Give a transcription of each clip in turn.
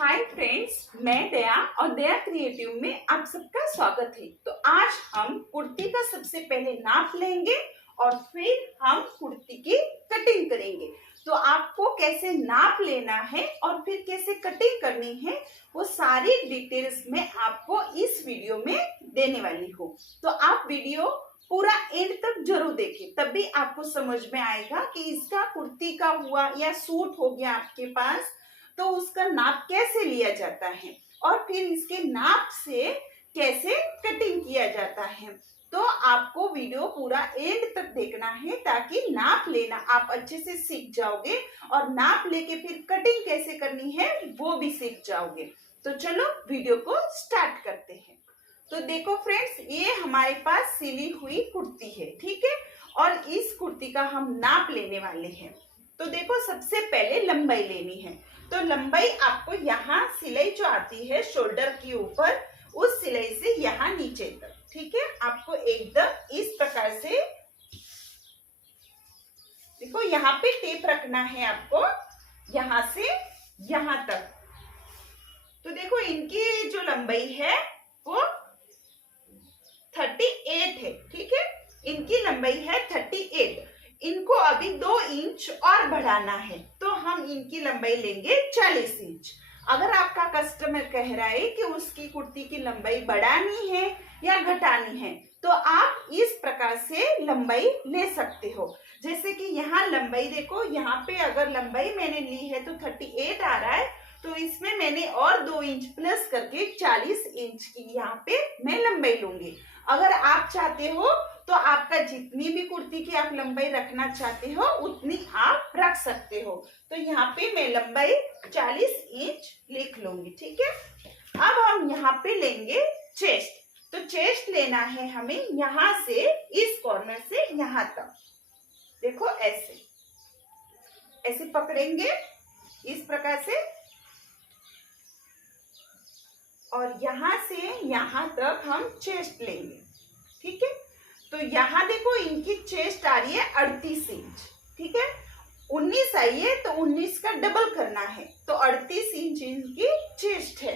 Hi friends, मैं दया और दया creative में आप सबका स्वागत है। तो आज हम कुर्ती का सबसे पहले नाप लेंगे और फिर हम कुर्ती की कटिंग करेंगे। तो आपको कैसे नाप लेना है और फिर कैसे कटिंग करनी है वो सारी डिटेल्स मैं आपको इस वीडियो में देने वाली हूँ। तो आप वीडियो पूरा एंड तक जरूर देखें, तभी आपको समझ में आएगा कि इसका कुर्ती का हुआ या सूट हो गया आपके पास तो उसका नाप कैसे लिया जाता है और फिर इसके नाप से कैसे कटिंग किया जाता है। तो आपको वीडियो पूरा एंड तक देखना है ताकि नाप लेना आप अच्छे से सीख जाओगे और नाप लेके फिर कटिंग कैसे करनी है वो भी सीख जाओगे। तो चलो वीडियो को स्टार्ट करते हैं। तो देखो फ्रेंड्स, ये हमारे पास सिली हुई कुर्ती है, ठीक है, और इस कुर्ती का हम नाप लेने वाले हैं। तो देखो, सबसे पहले लंबाई लेनी है। तो लंबाई आपको यहाँ सिलाई जो आती है शोल्डर के ऊपर, उस सिलाई से यहाँ नीचे तक, ठीक है, आपको एकदम इस प्रकार से देखो यहाँ पे टेप रखना है आपको, यहाँ से यहाँ तक। तो देखो इनकी जो लंबाई है वो 38 है, ठीक है, इनकी लंबाई है 38। इनको अभी 2 इंच और बढ़ाना है, तो हम इनकी लंबाई लेंगे 40 इंच। अगर आपका कस्टमर कह रहा है कि उसकी कुर्ती की लंबाई बढ़ानी है या घटानी है, तो आप इस प्रकार से लंबाई ले सकते हो। जैसे कि यहाँ लंबाई देखो, यहाँ पे अगर लंबाई मैंने ली है तो 38 आ रहा है, तो इसमें मैंने और 2 इंच प्लस करके 40 इंच की यहाँ पे मैं लंबाई लूंगी। अगर आप चाहते हो तो आपका जितनी भी कुर्ती की आप लंबाई रखना चाहते हो उतनी आप रख सकते हो। तो यहाँ पे मैं लंबाई 40 इंच लिख लूंगी, ठीक है। अब हम यहाँ पे लेंगे चेस्ट। तो चेस्ट लेना है हमें यहाँ से इस कॉर्नर से यहाँ तक, देखो ऐसे ऐसे पकड़ेंगे इस प्रकार से, और यहाँ से यहाँ तक हम चेस्ट लेंगे, ठीक है। तो यहाँ देखो इनकी चेस्ट आ रही है 38 इंच, ठीक है। 19 आई है तो 19 का डबल करना है, तो 38 इंच इनकी चेस्ट है।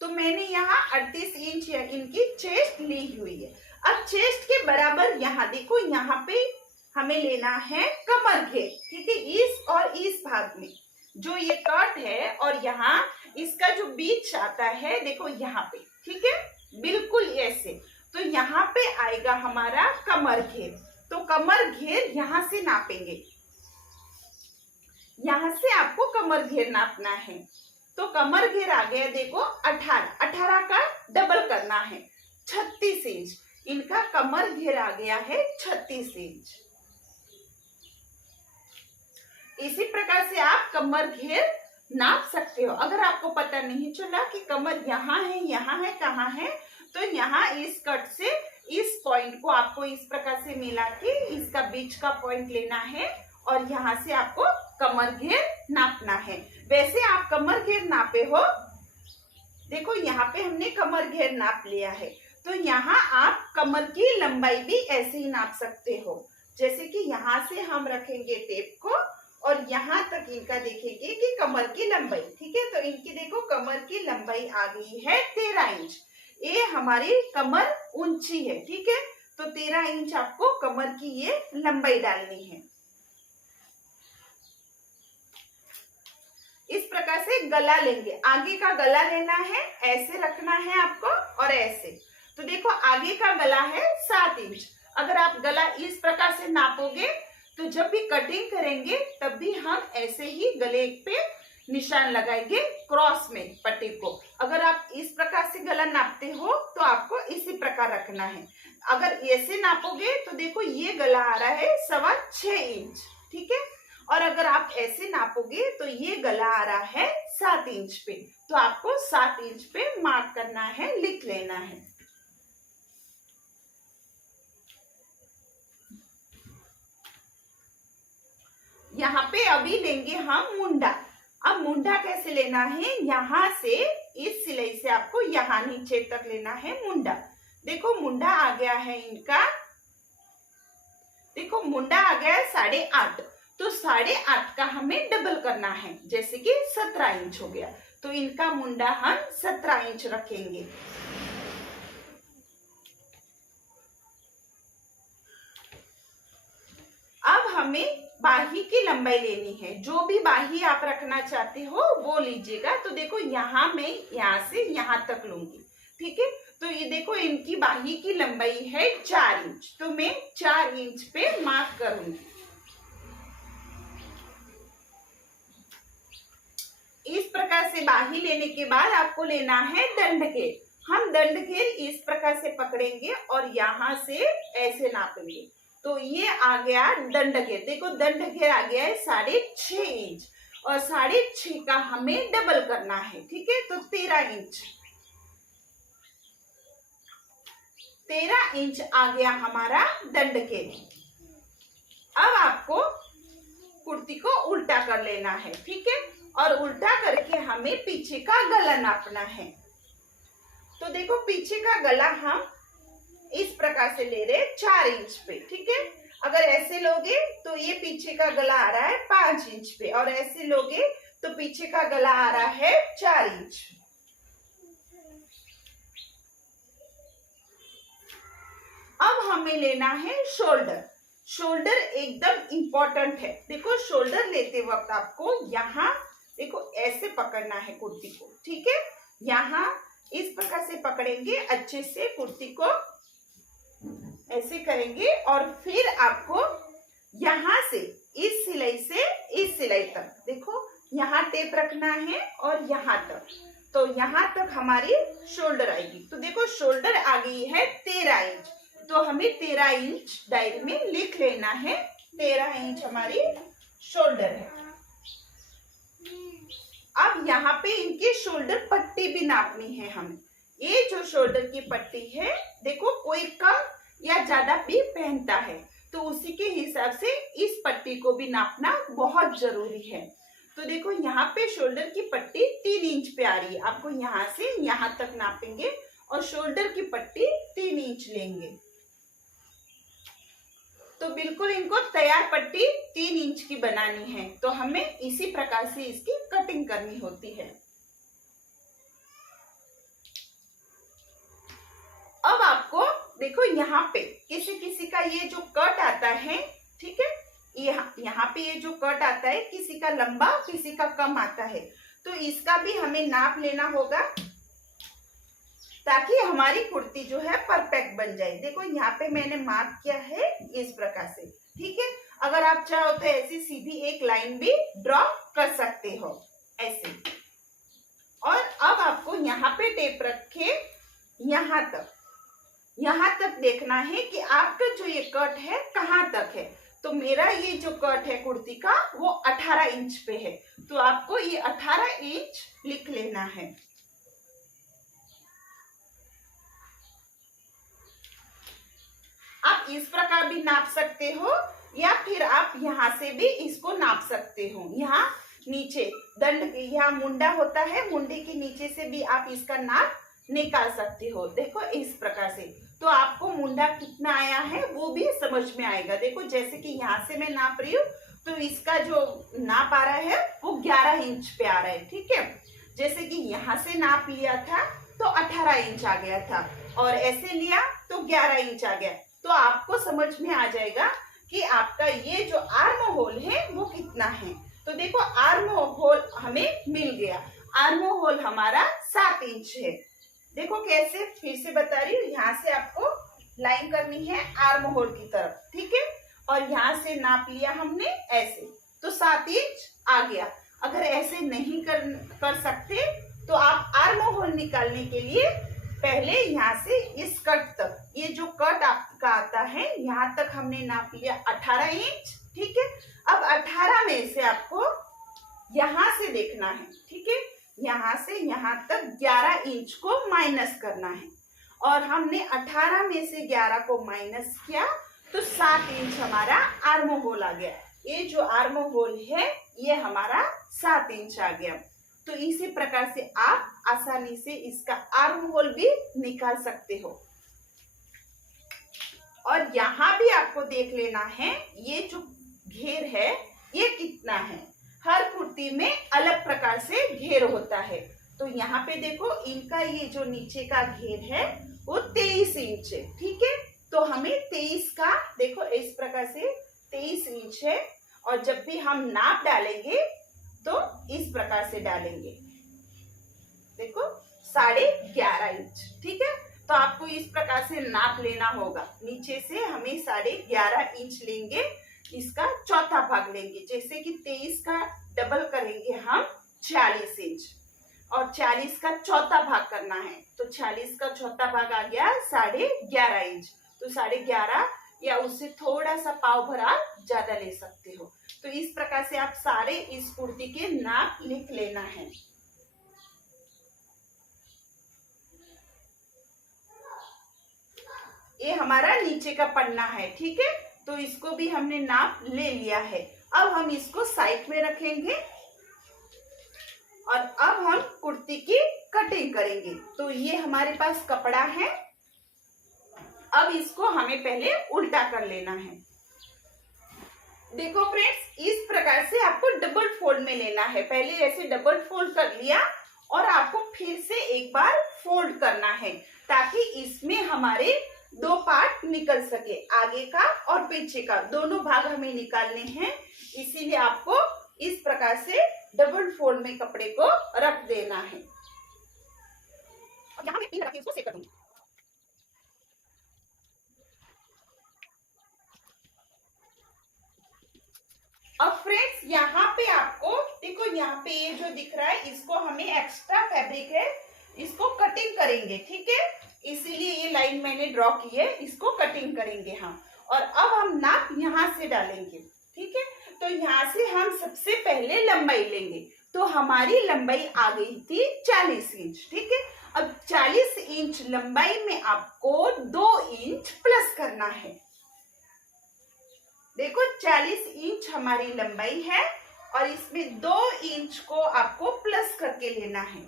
तो मैंने यहाँ 38 इंच इनकी चेस्ट ली हुई है। अब चेस्ट के बराबर यहाँ देखो, यहाँ पे हमें लेना है कमर घेर, ठीक है, इस और इस भाग में जो ये कट है और यहाँ इसका जो बीच आता है देखो यहाँ पे, ठीक है, बिल्कुल ऐसे। तो यहाँ पे आएगा हमारा कमर घेर। तो कमर घेर यहाँ से नापेंगे, यहाँ से आपको कमर घेर नापना है। तो कमर घेर आ गया देखो 18 का डबल करना है 36 इंच। इनका कमर घेर आ गया है 36 इंच। इसी प्रकार से आप कमर घेर नाप सकते हो। अगर आपको पता नहीं चला कि कमर यहाँ है कहाँ है, तो यहाँ इस कट से इस पॉइंट को आपको इस प्रकार से मिला के इसका बीच का पॉइंट लेना है और यहाँ से आपको कमर घेर नापना है। वैसे आप कमर घेर नापे हो, देखो यहाँ पे हमने कमर घेर नाप लिया है। तो यहाँ आप कमर की लंबाई भी ऐसे ही नाप सकते हो, जैसे कि यहाँ से हम रखेंगे टेप को और यहाँ तक इनका देखेंगे कि कमर की लंबाई, ठीक है। तो इनकी देखो कमर की लंबाई आ गई है 13 इंच। ये हमारी कमर ऊंची है, ठीक है। तो 13 इंच आपको कमर की ये लंबाई डालनी है। इस प्रकार से गला लेंगे, आगे का गला लेना है, ऐसे रखना है आपको और ऐसे। तो देखो आगे का गला है 7 इंच। अगर आप गला इस प्रकार से नापोगे तो जब भी कटिंग करेंगे तब भी हम ऐसे ही गले पे निशान लगाएंगे क्रॉस में पट्टी को। अगर आप इस प्रकार से गला नापते हो तो आपको इसी प्रकार रखना है। अगर ऐसे नापोगे तो देखो ये गला आ रहा है 6.25 इंच, ठीक है, और अगर आप ऐसे नापोगे तो ये गला आ रहा है 7 इंच पे। तो आपको 7 इंच पे मार्क करना है, लिख लेना है। यहाँ पे अभी लेंगे हम मुंडा। अब मुंडा कैसे लेना है, यहाँ से इस सिलाई से आपको यहाँ नीचे तक लेना है मुंडा। देखो मुंडा आ गया है इनका देखो मुंडा आ गया है 8.5, तो 8.5 का हमें डबल करना है, जैसे कि 17 इंच हो गया, तो इनका मुंडा हम 17 इंच रखेंगे। अब हमें बाही की लंबाई लेनी है, जो भी बाही आप रखना चाहते हो वो लीजिएगा। तो देखो यहाँ मैं यहाँ से यहाँ तक लूंगी, ठीक है। तो ये देखो इनकी बाही की लंबाई है 4 इंच, तो मैं 4 इंच पे मार्क करूंगी। इस प्रकार से बाही लेने के बाद आपको लेना है दंड घेर। हम दंड घेर इस प्रकार से पकड़ेंगे और यहाँ से ऐसे नापेंगे, तो ये आ गया दंड घेर। देखो दंड घेर आ गया है 6.5 इंच, और 6.5 का हमें डबल करना है, ठीक है। तो 13 इंच, 13 इंच आ गया हमारा दंड घेर। अब आपको कुर्ती को उल्टा कर लेना है, ठीक है, और उल्टा करके हमें पीछे का गला नापना है। तो देखो पीछे का गला हम इस प्रकार से ले रहे 4 इंच पे, ठीक है। अगर ऐसे लोगे तो ये पीछे का गला आ रहा है 5 इंच पे, और ऐसे लोगे तो पीछे का गला आ रहा है 4 इंच। अब हमें लेना है शोल्डर। शोल्डर एकदम इंपॉर्टेंट है। देखो शोल्डर लेते वक्त आपको यहाँ देखो ऐसे पकड़ना है कुर्ती को, ठीक है। यहाँ इस प्रकार से पकड़ेंगे अच्छे से, कुर्ती को ऐसे करेंगे, और फिर आपको यहाँ से इस सिलाई से इस सिलाई तक देखो यहाँ टेप रखना है, और यहाँ तक, तो यहाँ तक हमारी शोल्डर आएगी। तो देखो शोल्डर आ गई है 13 इंच, तो हमें 13 इंच डायरी में लिख लेना है। 13 इंच हमारी शोल्डर है। अब यहाँ पे इनकी शोल्डर पट्टी भी नापनी है हमें। ये जो शोल्डर की पट्टी है देखो कोई कम या ज्यादा भी पहनता है, तो उसी के हिसाब से इस पट्टी को भी नापना बहुत जरूरी है। तो देखो यहाँ पे शोल्डर की पट्टी 3 इंच पे आ रही है, आपको यहाँ से यहाँ तक नापेंगे और शोल्डर की पट्टी 3 इंच लेंगे। तो बिल्कुल इनको तैयार पट्टी 3 इंच की बनानी है, तो हमें इसी प्रकार से इसकी कटिंग करनी होती है। अब आपको देखो यहाँ पे किसी किसी का ये जो कट आता है, ठीक है, यहाँ पे ये जो कट आता है किसी का लंबा किसी का कम आता है, तो इसका भी हमें नाप लेना होगा ताकि हमारी कुर्ती जो है परफेक्ट बन जाए। देखो यहाँ पे मैंने मार्क किया है इस प्रकार से, ठीक है। अगर आप चाहो तो ऐसी सीधी एक लाइन भी ड्रॉ कर सकते हो ऐसे। और अब आपको यहाँ पे टेप रखे यहाँ तक देखना है कि आपका जो ये कट है कहाँ तक है। तो मेरा ये जो कट है कुर्ती का वो 18 इंच पे है, तो आपको ये 18 इंच लिख लेना है। आप इस प्रकार भी नाप सकते हो, या फिर आप यहाँ से भी इसको नाप सकते हो। यहाँ नीचे दंड, यहाँ मुंडा होता है, मुंडे के नीचे से भी आप इसका नाप निकाल सकते हो। देखो इस प्रकार से, तो आपको मुंडा कितना आया है वो भी समझ में आएगा। देखो जैसे कि यहाँ से मैं नाप रही हूँ, तो इसका जो नाप आ रहा है वो 11 इंच पे आ रहा है, ठीक है। जैसे कि यहाँ से नाप लिया था तो 18 इंच आ गया था, और ऐसे लिया तो 11 इंच आ गया। तो आपको समझ में आ जाएगा कि आपका ये जो आर्म होल है वो कितना है। तो देखो आर्म होल हमें मिल गया। आर्म होल हमारा 7 इंच है। देखो कैसे, फिर से बता रही हूँ, यहाँ से आपको लाइन करनी है आर्म होल की तरफ, ठीक है, और यहाँ से नाप लिया हमने ऐसे, तो 7 इंच आ गया। अगर ऐसे नहीं कर सकते तो आप आर्म होल निकालने के लिए पहले यहाँ से इस कट तक, ये जो कट आपका आता है यहाँ तक हमने नाप लिया 18 इंच, ठीक है। अब 18 में से आपको यहाँ से देखना है, ठीक है, यहाँ से यहाँ तक 11 इंच को माइनस करना है, और हमने 18 में से 11 को माइनस किया तो 7 इंच हमारा आर्म होल आ गया। ये जो आर्म होल है ये हमारा 7 इंच आ गया। तो इसी प्रकार से आप आसानी से इसका आर्म होल भी निकाल सकते हो। और यहाँ भी आपको देख लेना है ये जो घेर है ये कितना है। हर कुर्ती में अलग प्रकार से घेर होता है। तो यहाँ पे देखो इनका ये जो नीचे का घेर है वो 23 इंच है। ठीक है, तो हमें 23 का देखो इस प्रकार से 23 इंच है। और जब भी हम नाप डालेंगे तो इस प्रकार से डालेंगे, देखो 11.5 इंच। ठीक है, तो आपको इस प्रकार से नाप लेना होगा। नीचे से हमें 11.5 इंच लेंगे, इसका चौथा भाग लेंगे। जैसे कि 23 का डबल करेंगे हम 46 इंच, और 40 का चौथा भाग करना है तो 40 का चौथा भाग आ गया 11.5 इंच। तो 11.5 या उससे थोड़ा सा पाव भर आप ज्यादा ले सकते हो। तो इस प्रकार से आप सारे इस कुर्ती के नाप लिख लेना है। ये हमारा नीचे का पन्ना है। ठीक है, तो इसको भी हमने नाप ले लिया है। अब हम इसको साइड में रखेंगे और अब हम कुर्ती की कटिंग करेंगे। तो ये हमारे पास कपड़ा है, अब इसको हमें पहले उल्टा कर लेना है। देखो फ्रेंड्स, इस प्रकार से आपको डबल फोल्ड में लेना है। पहले ऐसे डबल फोल्ड कर लिया और आपको फिर से एक बार फोल्ड करना है ताकि इसमें हमारे दो पार्ट निकल सके, आगे का और पीछे का दोनों भाग हमें निकालने हैं। इसीलिए आपको इस प्रकार से डबल फोल्ड में कपड़े को रख देना है। यहाँ मैं पिन रख के इसको सेट कर दूंगी। अब फ्रेंड्स यहाँ पे आपको देखो, यहाँ पे ये जो दिख रहा है इसको हमें एक्स्ट्रा फैब्रिक है, इसको कटिंग करेंगे। ठीक है, इसीलिए ये लाइन मैंने ड्रॉ की है, इसको कटिंग करेंगे हम। और अब हम नाप यहाँ से डालेंगे। ठीक है, तो यहाँ से हम सबसे पहले लंबाई लेंगे। तो हमारी लंबाई आ गई थी 40 इंच। ठीक है, अब 40 इंच लंबाई में आपको 2 इंच प्लस करना है। देखो 40 इंच हमारी लंबाई है और इसमें 2 इंच को आपको प्लस करके लेना है।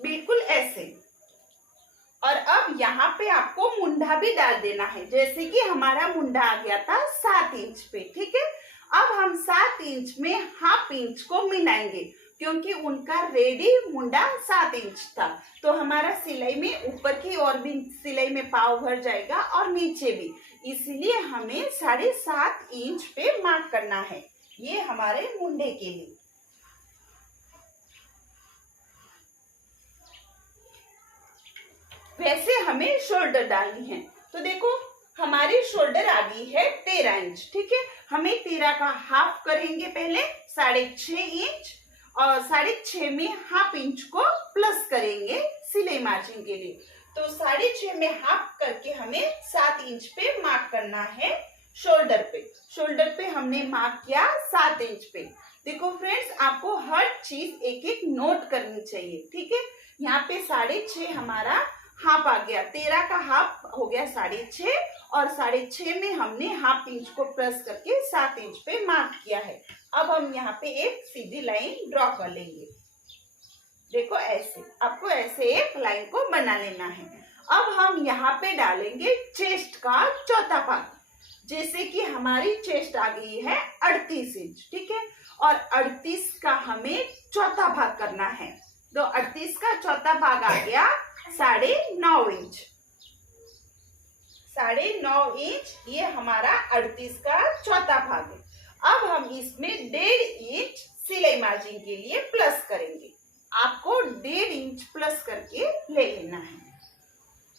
बिल्कुल ऐसे। और अब यहाँ पे आपको मुंडा भी डाल देना है। जैसे कि हमारा मुंडा आ गया था 7 इंच पे। ठीक है, अब हम 7 इंच में हाफ इंच को मिलाएंगे क्योंकि उनका रेडी मुंडा 7 इंच था। तो हमारा सिलाई में ऊपर की और भी सिलाई में पाव भर जाएगा और नीचे भी, इसलिए हमें 7.5 इंच पे मार्क करना है। ये हमारे मुंडे के लिए। वैसे हमें शोल्डर डालनी है। तो देखो हमारी शोल्डर आ गई है 13 इंच। ठीक है, हमें 13 का हाफ करेंगे पहले 6.5 इंच, और 6.5 में हाफ इंच को प्लस करेंगे सिलाई मार्जिन के लिए। तो 6.5 में हाफ करके हमें 7 इंच पे मार्क करना है। शोल्डर पे हमने मार्क किया 7 इंच पे। देखो फ्रेंड्स, आपको हर चीज एक एक नोट करनी चाहिए। ठीक है, यहाँ पे 6.5 हमारा हाफ आ गया, 13 का हाफ हो गया 6.5, और 6.5 में हमने हाफ इंच को प्लस करके 7 इंच पे मार्क किया है। अब हम यहाँ पे एक सीधी लाइन ड्रॉ कर लेंगे। देखो ऐसे, आपको ऐसे एक लाइन को बना लेना है। अब हम यहाँ पे डालेंगे चेस्ट का चौथा भाग। जैसे कि हमारी चेस्ट आ गई है 38 इंच। ठीक है, और 38 का हमें चौथा भाग करना है। तो 38 का चौथा भाग आ गया 9.5 इंच। 9.5 इंच ये हमारा 38 का चौथा भाग है। अब हम इसमें 1.5 इंच सिलाई मार्जिन के लिए प्लस करेंगे। आपको 1.5 इंच प्लस करके ले लेना है।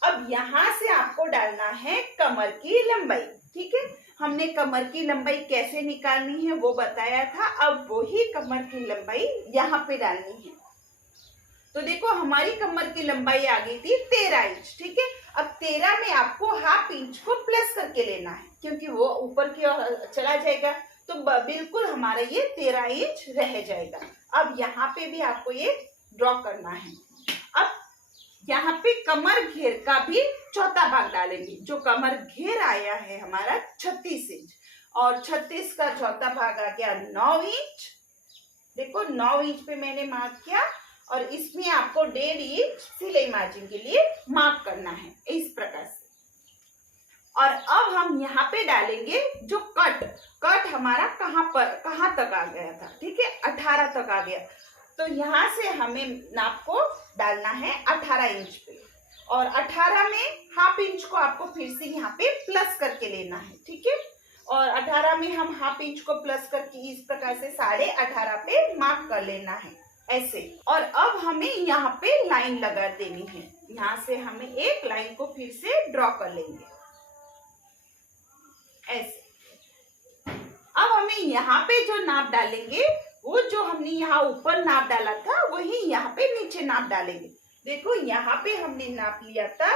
अब यहाँ से आपको डालना है कमर की लंबाई। ठीक है, हमने कमर की लंबाई कैसे निकालनी है वो बताया था। अब वही कमर की लंबाई यहाँ पे डालनी है। तो देखो हमारी कमर की लंबाई आ गई थी 13 इंच। ठीक है, अब 13 में आपको हाफ इंच को प्लस करके लेना है क्योंकि वो ऊपर की ओर चला जाएगा। तो बिल्कुल हमारा ये 13 इंच रह जाएगा। अब यहाँ पे भी आपको ये ड्रॉ करना है। अब यहाँ पे कमर घेर का भी चौथा भाग डालेंगे। जो कमर घेर आया है हमारा 36 इंच, और 36 का चौथा भाग आ गया 9 इंच। देखो 9 इंच पे मैंने मार्क किया, और इसमें आपको 1.5 इंच सिलाई मार्जिन के लिए मार्क करना है इस प्रकार से। और अब हम यहाँ पे डालेंगे जो कट हमारा कहाँ तक आ गया था, ठीक है, 18 तक आ गया। तो यहाँ से हमें नाप को डालना है 18 इंच पे, और 18 में हाफ इंच को आपको फिर से यहाँ पे प्लस करके लेना है, ठीक है। और 18 में हम हाफ इंच को प्लस करके इस प्रकार से 18.5 पे मार्क कर लेना है ऐसे। और अब हमें यहाँ पे लाइन लगा देनी है, यहाँ से हमें एक लाइन को फिर से ड्रॉ कर लेंगे ऐसे। अब हमें यहाँ पे जो नाप डालेंगे वो जो हमने यहाँ ऊपर नाप डाला था वही यहाँ पे नीचे नाप डालेंगे। देखो यहाँ पे हमने नाप लिया था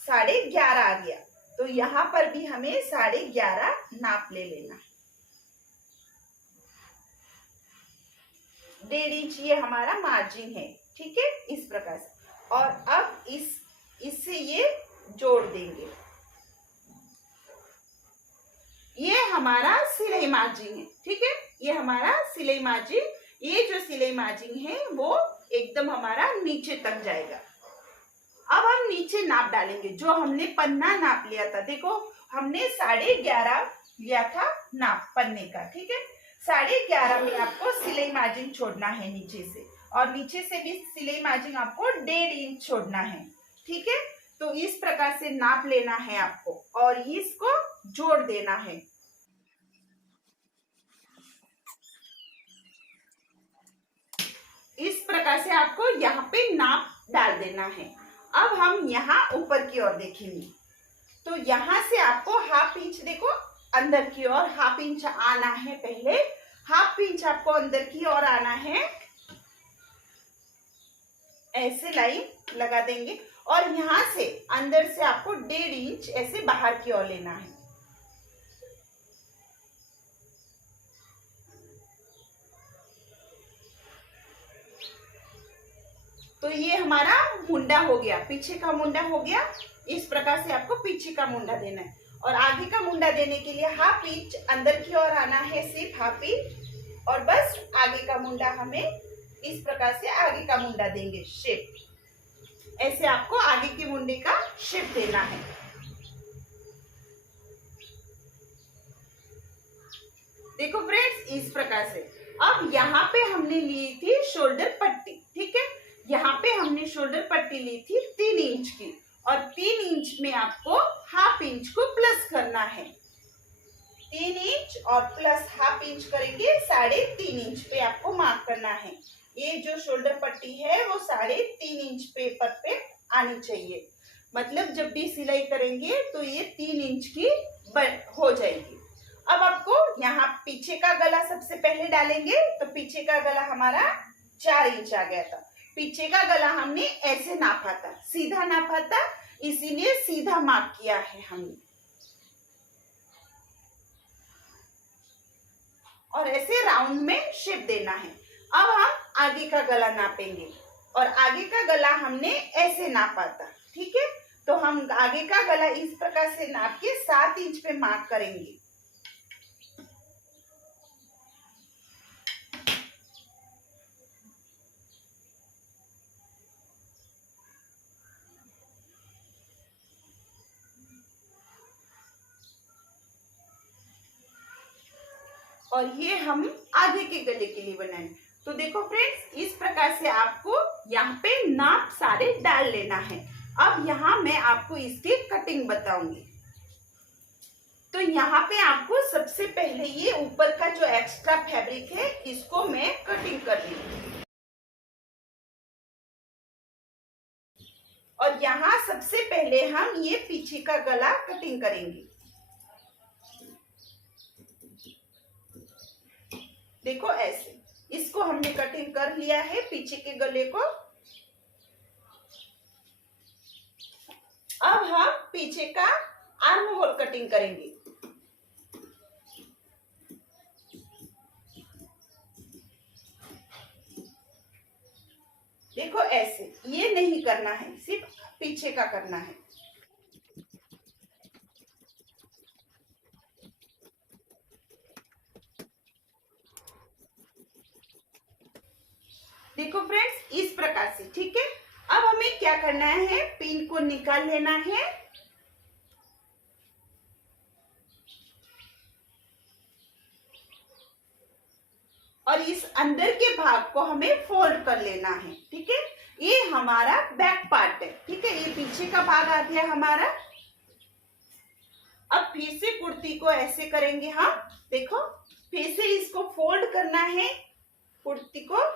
11.5 आ गया, तो यहाँ पर भी हमें 11.5 नाप ले लेना है। 1.5 इंच ये हमारा मार्जिन है, ठीक है, इस प्रकार से। और अब इससे ये जोड़ देंगे। ये हमारा सिलाई मार्जिन है, ठीक है, ये हमारा सिलाई मार्जिन। ये जो सिलाई मार्जिन है वो एकदम हमारा नीचे तक जाएगा। अब हम नीचे नाप डालेंगे, जो हमने पन्ना नाप लिया था। देखो हमने 11.5 लिया था नाप पन्ने का, ठीक है। 11.5 में आपको सिलाई मार्जिन छोड़ना है नीचे से, और नीचे से भी सिलाई मार्जिन आपको 1.5 इंच छोड़ना है, ठीक है। तो इस प्रकार से नाप लेना है आपको और इसको जोड़ देना है। इस प्रकार से आपको यहाँ पे नाप डाल देना है। अब हम यहाँ ऊपर की ओर देखेंगे, तो यहाँ से आपको हाफ इंच, देखो अंदर की ओर हाफ इंच आना है। पहले हाफ इंच आपको अंदर की ओर आना है, ऐसे लाइन लगा देंगे। और यहाँ से अंदर से आपको 1.5 इंच ऐसे बाहर की ओर लेना है। तो ये हमारा मुंडा हो गया, पीछे का मुंडा हो गया। इस प्रकार से आपको पीछे का मुंडा देना है। और आगे का मुंडा देने के लिए हाफ इंच अंदर की ओर आना है, सिर्फ हाफ इंच। और बस आगे का मुंडा हमें इस प्रकार से आगे का मुंडा देंगे शेप। ऐसे आपको आगे के मुंडे का शेप देना है। देखो फ्रेंड्स, इस प्रकार से। अब यहाँ पे हमने ली थी शोल्डर पट्टी, ठीक है। यहाँ पे हमने शोल्डर पट्टी ली थी 3 इंच की, और 3 इंच में आपको हाफ इंच को प्लस करना है। 3 इंच और प्लस हाफ इंच करेंगे 3.5 इंच पे आपको मार्क करना है। ये जो शोल्डर पट्टी है वो 3.5 इंच पेपर पे आनी चाहिए। मतलब जब भी सिलाई करेंगे तो ये 3 इंच की हो जाएगी। अब आपको यहाँ पीछे का गला सबसे पहले डालेंगे, तो पीछे का गला हमारा 4 इंच आ गया था। पीछे का गला हमने ऐसे नापा था, सीधा नापा था, इसीलिए सीधा मार्क किया है हमने। और ऐसे राउंड में शेप देना है। अब हम आगे का गला नापेंगे, और आगे का गला हमने ऐसे नापा था, ठीक है। तो हम आगे का गला इस प्रकार से नाप के 7 इंच पे मार्क करेंगे। और ये हम आगे के गले के लिए बनाएंगे। तो देखो फ्रेंड्स, इस प्रकार से आपको यहाँ पे नाप सारे डाल लेना है। अब यहाँ मैं आपको इसकी कटिंग बताऊंगी। तो यहाँ पे आपको सबसे पहले ये ऊपर का जो एक्स्ट्रा फैब्रिक है इसको मैं कटिंग कर रही हूँ। और यहाँ सबसे पहले हम ये पीछे का गला कटिंग करेंगे। देखो ऐसे, इसको हमने कटिंग कर लिया है पीछे के गले को। अब हम पीछे का आर्म होल कटिंग करेंगे। देखो ऐसे, ये नहीं करना है, सिर्फ पीछे का करना है। देखो फ्रेंड्स, इस प्रकार से, ठीक है। अब हमें क्या करना है, पिन को निकाल लेना है और इस अंदर के भाग को हमें फोल्ड कर लेना है, ठीक है। ये हमारा बैक पार्ट है, ठीक है। ये पीछे का भाग आ गया हमारा। अब फिर से कुर्ती को ऐसे करेंगे हम, देखो, फिर से इसको फोल्ड करना है कुर्ती को,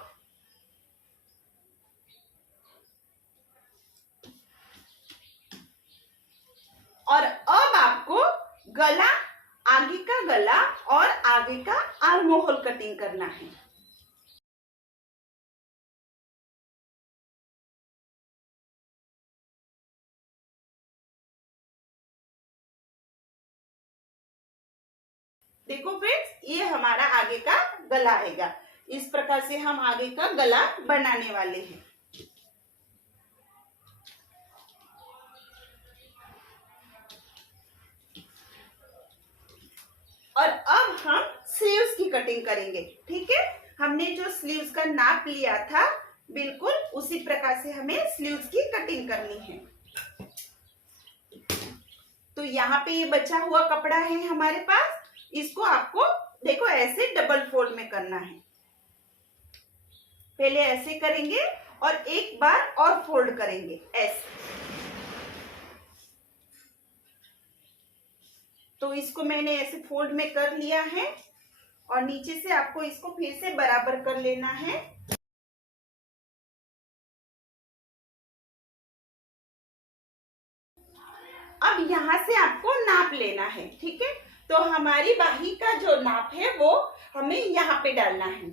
और अब आपको गला, आगे का गला और आगे का आर्म होल कटिंग करना है। देखो फ्रेंड्स, ये हमारा आगे का गला आएगा। इस प्रकार से हम आगे का गला बनाने वाले हैं। और अब हम स्लीव्स की कटिंग करेंगे, ठीक है। हमने जो स्लीव्स का नाप लिया था, बिल्कुल उसी प्रकार से हमें स्लीव्स की कटिंग करनी है। तो यहाँ पे ये बचा हुआ कपड़ा है हमारे पास, इसको आपको देखो ऐसे डबल फोल्ड में करना है। पहले ऐसे करेंगे और एक बार और फोल्ड करेंगे ऐसे। तो इसको मैंने ऐसे फोल्ड में कर लिया है और नीचे से आपको इसको फिर से बराबर कर लेना है। अब यहाँ से आपको नाप लेना है, ठीक है। तो हमारी बाही का जो नाप है वो हमें यहाँ पे डालना है।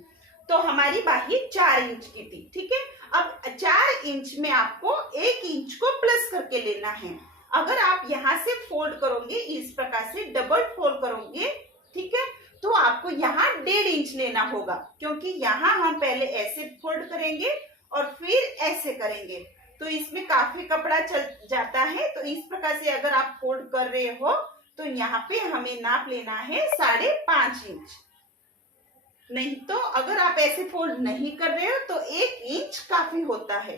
तो हमारी बाही 4 इंच की थी, ठीक है। अब 4 इंच में आपको 1 इंच को प्लस करके लेना है। अगर आप यहाँ से फोल्ड करोगे, इस प्रकार से डबल फोल्ड करोगे, ठीक है, तो आपको यहाँ 1.5 इंच लेना होगा, क्योंकि यहाँ हम पहले ऐसे फोल्ड करेंगे और फिर ऐसे करेंगे, तो इसमें काफी कपड़ा चल जाता है। तो इस प्रकार से अगर आप फोल्ड कर रहे हो तो यहाँ पे हमें नाप लेना है 5.5 इंच। नहीं तो अगर आप ऐसे फोल्ड नहीं कर रहे हो तो 1 इंच काफी होता है।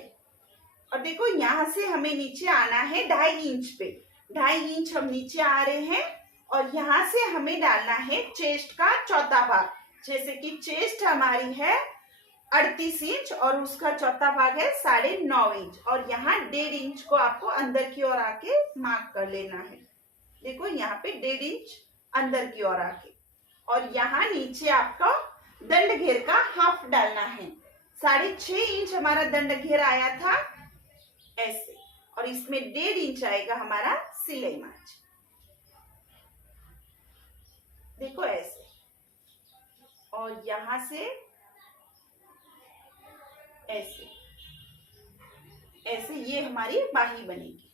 और देखो यहाँ से हमें नीचे आना है 2.5 इंच पे, 2.5 इंच हम नीचे आ रहे हैं। और यहाँ से हमें डालना है चेस्ट का चौथा भाग। जैसे कि चेस्ट हमारी है 38 इंच और उसका चौथा भाग है 9.5 इंच, और यहाँ 1.5 इंच को आपको अंदर की ओर आके मार्क कर लेना है। देखो यहाँ पे 1.5 इंच अंदर की ओर आके, और यहाँ नीचे आपका दंड घेर का हाफ डालना है। 6.5 इंच हमारा दंड घेर आया था ऐसे, और इसमें 1.5 इंच आएगा हमारा सिलाई मार्जिन। देखो ऐसे, और यहां से ऐसे ऐसे ये हमारी बाही बनेगी।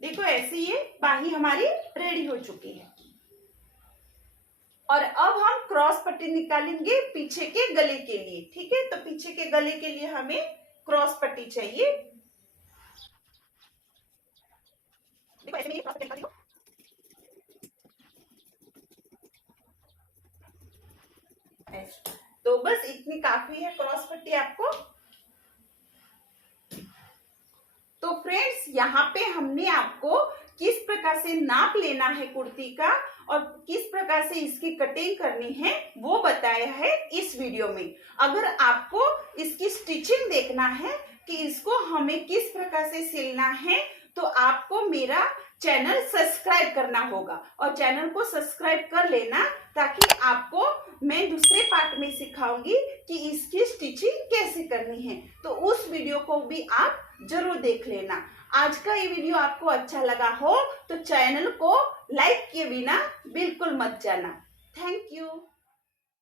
देखो ऐसे ये बाही हमारी रेडी हो चुकी है। और अब हम क्रॉस पट्टी निकालेंगे पीछे के गले के लिए, ठीक है। तो पीछे के गले के लिए हमें क्रॉस पट्टी चाहिए। देखो ऐसे क्रॉस पट्टी निकाल ऐसे। तो बस इतनी काफी है क्रॉस पट्टी आपको। तो फ्रेंड्स, यहाँ पे हमने आपको किस प्रकार से नाप लेना है कुर्ती का और किस प्रकार से इसकी कटिंग करनी है वो बताया है इस वीडियो में। अगर आपको इसकी स्टिचिंग देखना है कि इसको हमें किस प्रकार से सिलना है, तो आपको मेरा चैनल सब्सक्राइब करना होगा, और चैनल को सब्सक्राइब कर लेना, ताकि आपको मैं दूसरे पार्ट में सिखाऊंगी कि इसकी स्टिचिंग कैसे करनी है। तो उस वीडियो को भी आप जरूर देख लेना। आज का ये वीडियो आपको अच्छा लगा हो तो चैनल को लाइक किए बिना बिल्कुल मत जाना। Thank you.